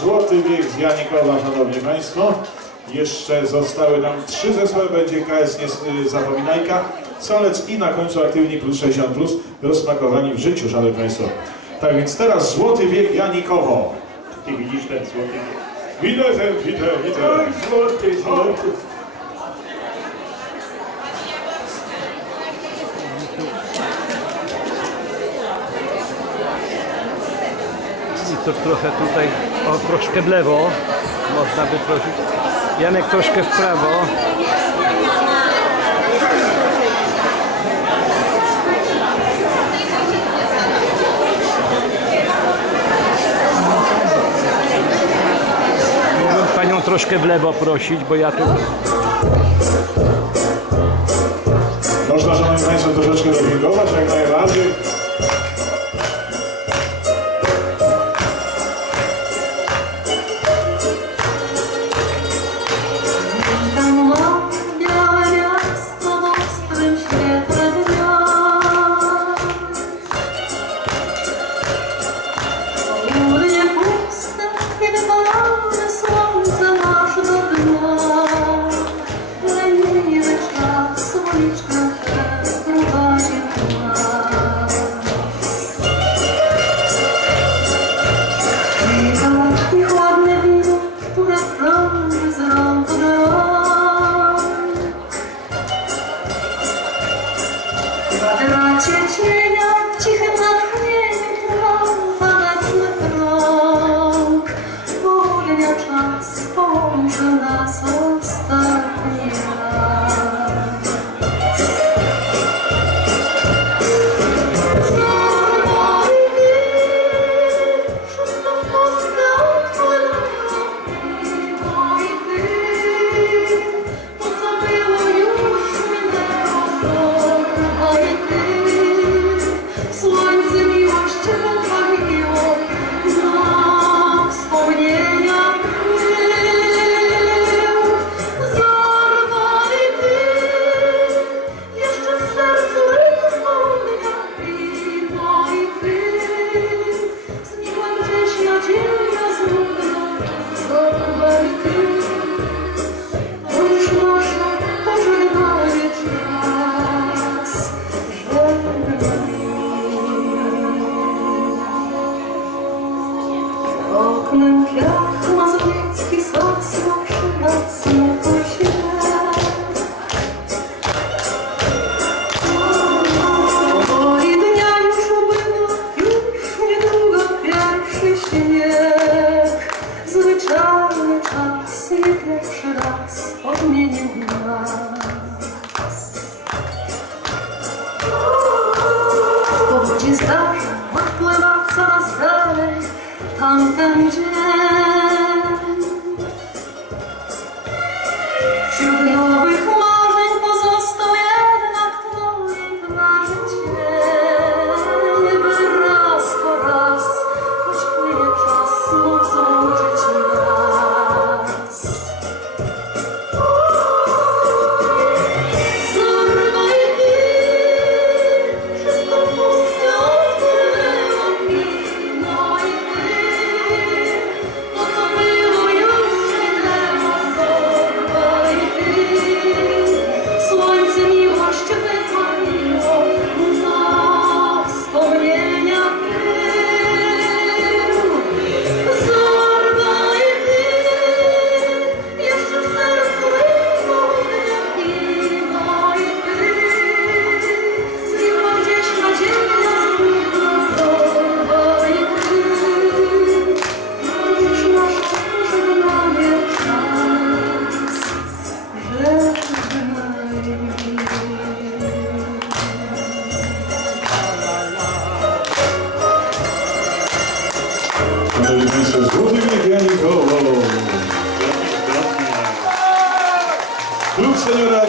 Złoty Wiek z Janikowa, Szanowni Państwo. Jeszcze zostały nam trzy zespoły, będzie KS nie, y, Zapominajka, Solec i na końcu Aktywni Plus 60 Plus, rozsmakowani w życiu, Szanowni Państwo. Tak więc teraz Złoty Wiek Janikowo. Ty widzisz ten Złoty Wiek? Widzę, widzę, widzę. Złoty, złoty. To trochę tutaj, o troszkę w lewo, można by prosić. Janek troszkę w prawo. Mógłbym panią troszkę w lewo prosić, bo ja tu Można, Szanowni Państwo, troszeczkę dopingować, jak najbardziej. 千千 oknem piach mazowiecki sosno przygacnie po się. Powoli dnia już ubywa, już niedługo pierwszy śnieg. Zwyczajny czas nie pierwszy raz odmienił nas. W powodzi zdarza, odpływa coraz dalej 唐三彩 żegnaj. Szanowni Państwo, Złoty Wiek Janikowo. Klub Seniora